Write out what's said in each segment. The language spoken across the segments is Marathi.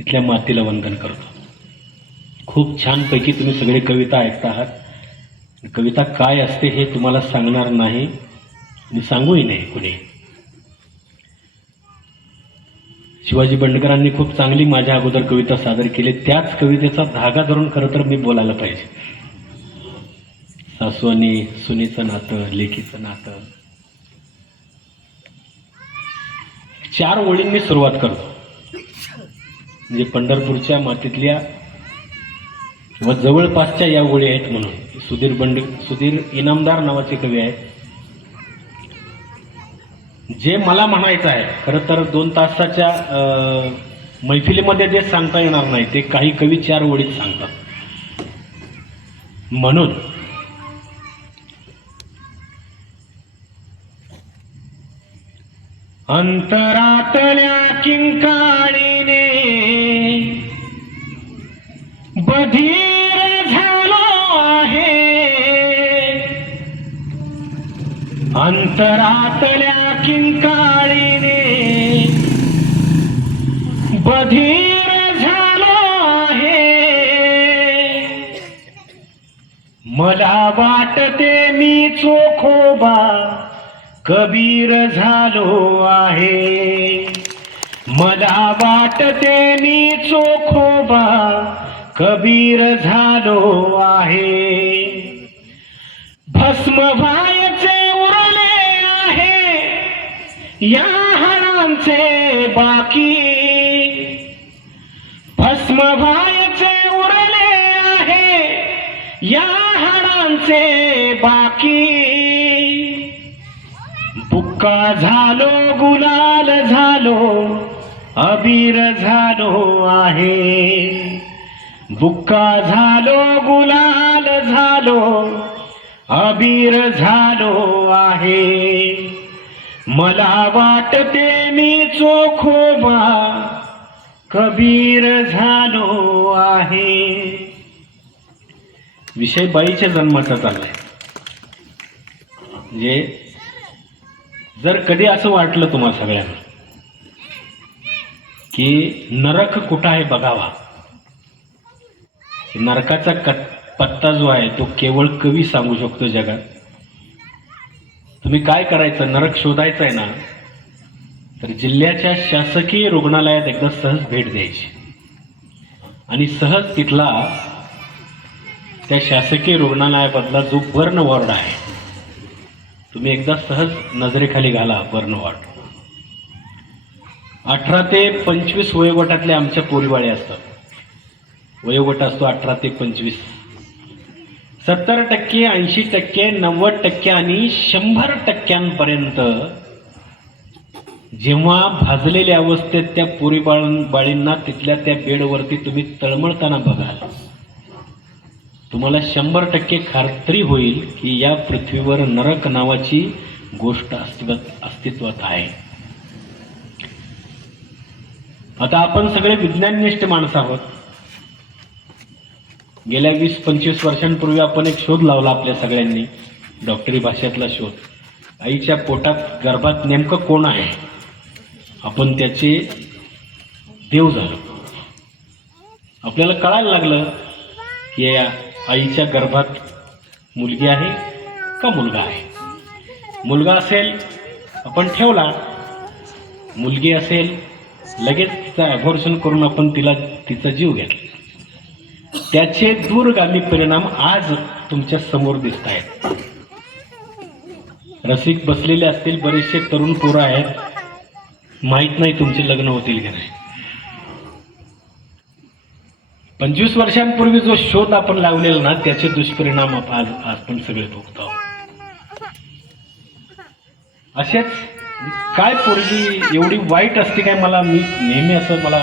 इथल्या मातीला वंदन करतो. खूप छानपैकी तुम्ही सगळे कविता ऐकता आहात. कविता काय असते हे तुम्हाला सांगणार नाही. मी सांगूही नाही कुणी. शिवाजी बंडकरांनी खूप चांगली माझ्या अगोदर कविता सादर केली. त्याच कवितेचा धागा धरून खरं तर मी बोलायला पाहिजे. सासू आणि सुनेचं नातं लेखीचं नातं. चार ओळींनी सुरुवात करतो. म्हणजे पंढरपूरच्या मातीतल्या व जवळपासच्या या ओळी आहेत म्हणून. सुधीर बंड सुधीर इनामदार नावाचे कवी आहेत. जे मला म्हणायचं आहे खरं तर दोन तासाच्या मैफिलीमध्ये जे सांगता येणार नाही ते काही कवी चार ओळीत सांगतात. म्हणून अंतरातल्या किंकाळीने बधीर झालो आहे. अंतरातल्या किंकाळीने बधीर झालो आहे. मला वाटते मी चोखोबा कबीर झालो आहे. मला वाटते मी चोखोबा कबीर झालो आहे. भस्म व्हायचे उरले आहे. या हणांचे बाकी. भस्म व्हायचे उरले आहे. या हणांचे बाकी. बुक्का झालो गुलाल झालो अबीर झालो आहे. बुक्का झालो गुलाल झालो अबीर झालो आहे. मला वाटते मी चोखोबा कबीर झालो आहे. विषय बाईच्या जन्माचा चाललाय. म्हणजे जर कधी असं वाटलं तुम्हाला सगळ्यांना की नरक कुठं आहे बघावा. नरकाचा कट पत्ता जो आहे तो केवळ कवी सांगू शकतो जगात. तुम्ही काय करायचं? नरक शोधायचं आहे ना तर जिल्ह्याच्या शासकीय रुग्णालयात एकदा सहज भेट द्यायची. आणि सहज तिथला त्या शासकीय रुग्णालयाबदला जो बर्न वॉर्ड आहे तुम्ही एकदा सहज नजरेखाली घाला बर्न वॉर्ड. अठरा ते पंचवीस वयोगटातले आमच्या पोरीवाळे असतात. वयोगट असतो अठरा ते पंचवीस. सत्तर टक्के ऐंशी टक्के नव्वद टक्के आणि शंभर टक्क्यांपर्यंत जेव्हा भाजलेल्या अवस्थेत त्या पोरी बाळींना तिथल्या त्या बेडवरती तुम्ही तळमळताना बघाल तुम्हाला शंभर टक्के खात्री होईल की या पृथ्वीवर नरक नावाची गोष्ट अस्तित्वात अस्तित्वात आहे. आता आपण सगळे विज्ञाननिष्ठ माणसं आहोत. गेल्या वीस पंचवीस वर्षांपूर्वी आपण एक शोध लावला आपल्या सगळ्यांनी. डॉक्टरी भाषेतला शोध. आईच्या पोटात गर्भात नेमकं कोण आहे? आपण त्याचे देव झालो. आपल्याला कळायला लागलं की या आईच्या गर्भात मुलगी आहे का मुलगा आहे? मुलगा असेल आपण ठेवला. मुलगी असेल लगेच तिचं ॲबॉर्शन करून आपण तिला तिचा जीव घेतला. त्याचे दूरगामी परिणाम आज तुमच्यासमोर दिसत आहेत रसिक बसलेले असतील बरेचसे तरुण पोरं आहेत. माहीत नाही तुमचे लग्न होतील की नाही. पंचवीस वर्षांपूर्वी जो शोध आपण लावलेला ना त्याचे दुष्परिणाम आज आपण सगळे भोगतो असेच काय पोरगी एवढी वाईट असते काय? मला मी नेहमी असं मला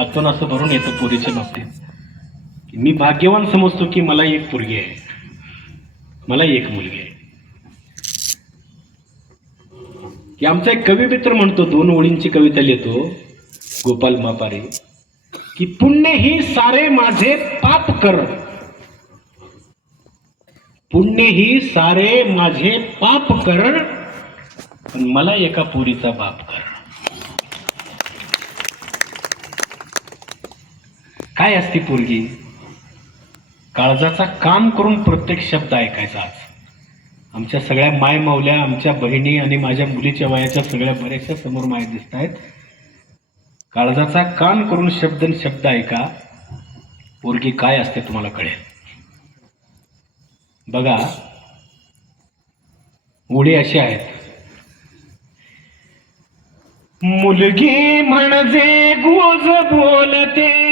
आतून असं भरून येतं पोरीच्या बाबतीत. मी भाग्यवान समजतो की मला एक पोरगी आहे. मला एक मुलगी आहे. की आमचा एक कवी मित्र म्हणतो दोन ओळींची कविता लिहितो गोपाल मापारे की पुण्य ही सारे माझे पाप कर. पुण्य ही सारे माझे पाप कर पण मला एका पोरीचा बाप कर. काय असते पोरगी? काळजाचा काम करून प्रत्येक शब्द ऐकायचा आज. आमच्या सगळ्या माय मावल्या आमच्या बहिणी आणि माझ्या मुलीच्या वयाच्या सगळ्या बऱ्याचशा समोर माय दिसत आहेत. काळजाचा कान करून शब्द शब्द ऐका. पोरगी काय असते तुम्हाला कळेल. बघा उडी अशी आहेत. मुलगी म्हणजे गोज बोलते.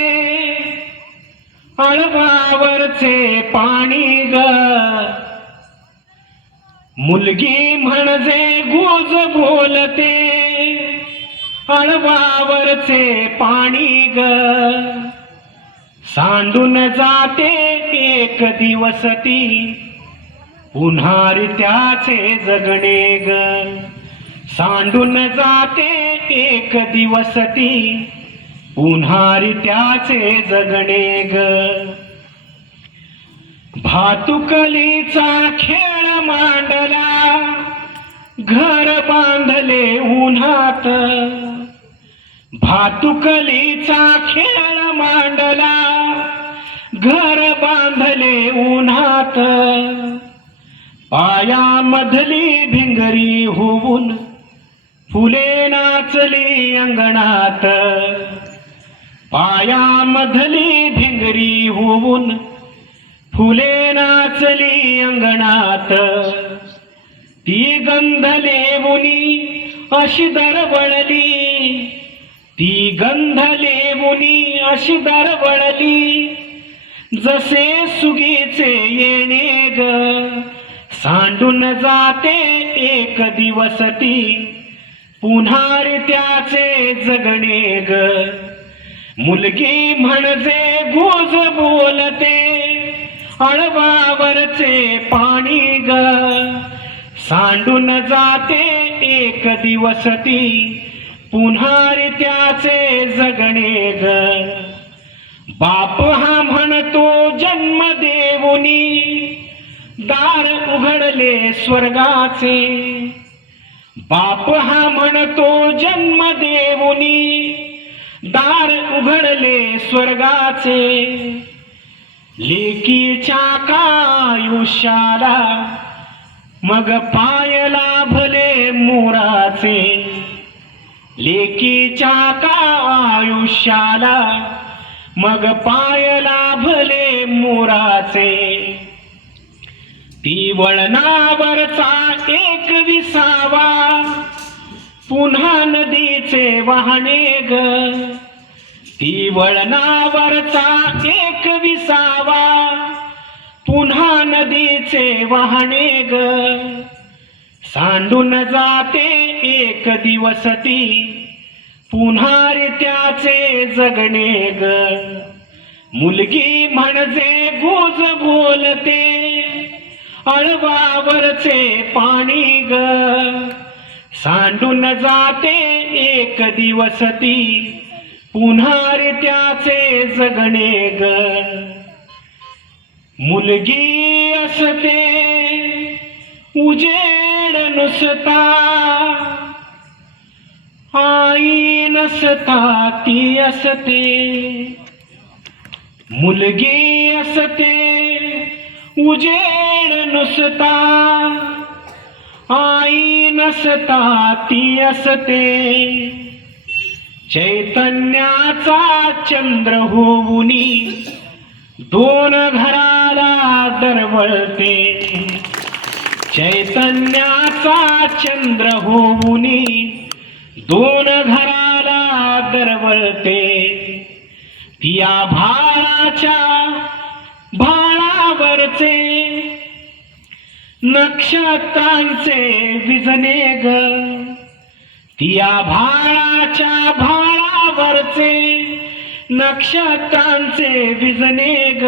अळवावरचे पाणी ग. मुलगी म्हणजे गोज बोलते. अळवावरचे पाणी ग. सांडून जाते एक दिवस ती. पुन्हा त्याचे जगणे ग. सांडून जाते एक दिवस ती. उन्हारी त्याचे जगणे ग. भातुकलीचा खेळ मांडला घर बांधले उन्हात. भातुकलीचा खेळ मांडला घर बांधले उन्हात. पायामधली भिंगरी होऊन फुले नाचली अंगणात. पायामधली भिंगरी होऊन फुले नाचली अंगणात. ती गंधले मुनी अशी दरवळली. ती गंधले मुनी अशी दरवळली. जसे सुगीचे येणे ग सांडून जाते एक दिवस ती. पुन्हा त्याचे जगणे ग. मुलगी म्हणजे गुज बोलते अळवावरचे पाणी ग. सांडून जाते एक दिवस ती पुन्हा त्याचे जगणे ग. बाप हा म्हणतो जन्म देऊनी दार उघडले स्वर्गाचे. बाप हा म्हणतो जन्म देऊनी दार उघडले स्वर्गाचे. लेकीच्या कायुष्याला मग पाय लाभले मोराचे. लेकीच्या का आयुष्याला मग पाय लाभले मोराचे. ती वळणावरचा एक विसावा. पुन्हा नदीचे वाहने ग. ती वळणावरचा एक विसावा. पुन्हा नदीचे वाहने ग. सांडून जाते एक दिवस ती. पुन्हा रित्याचे जगणे ग. मुलगी म्हणजे गोज बोलते. अळवावरचे पाणी ग. सांडून जाते एक दिवस ती. पुन्हा रे त्याचे जगणे ग. मुलगी असते उजेड नुसता. आई नसता ती असते. मुलगी असते उजेड नुसता. आई नसता ती असते. चैतन्याचा चंद्र होऊनी दोन घराला दरवळते. चैतन्याचा चंद्र होऊनी दोन घराला दरवळते. या भाळाच्या भाळावरचे नक्षत्रांचे विजने ग. तिया भाळाच्या भाळावरचे नक्षत्रांचे विजने ग.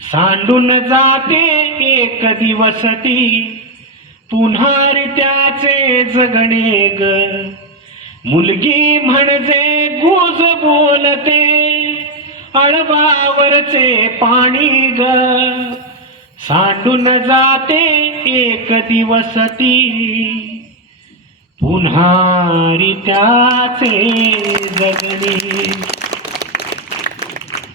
सांडून जाते एक दिवस ती पुन्हा त्याचे जगणे ग. मुलगी म्हणजे गुज बोलते अळवावरचे पाणी ग. सांडून जाते एक दिवस ती. पुन्हा रित्याचे जगणे.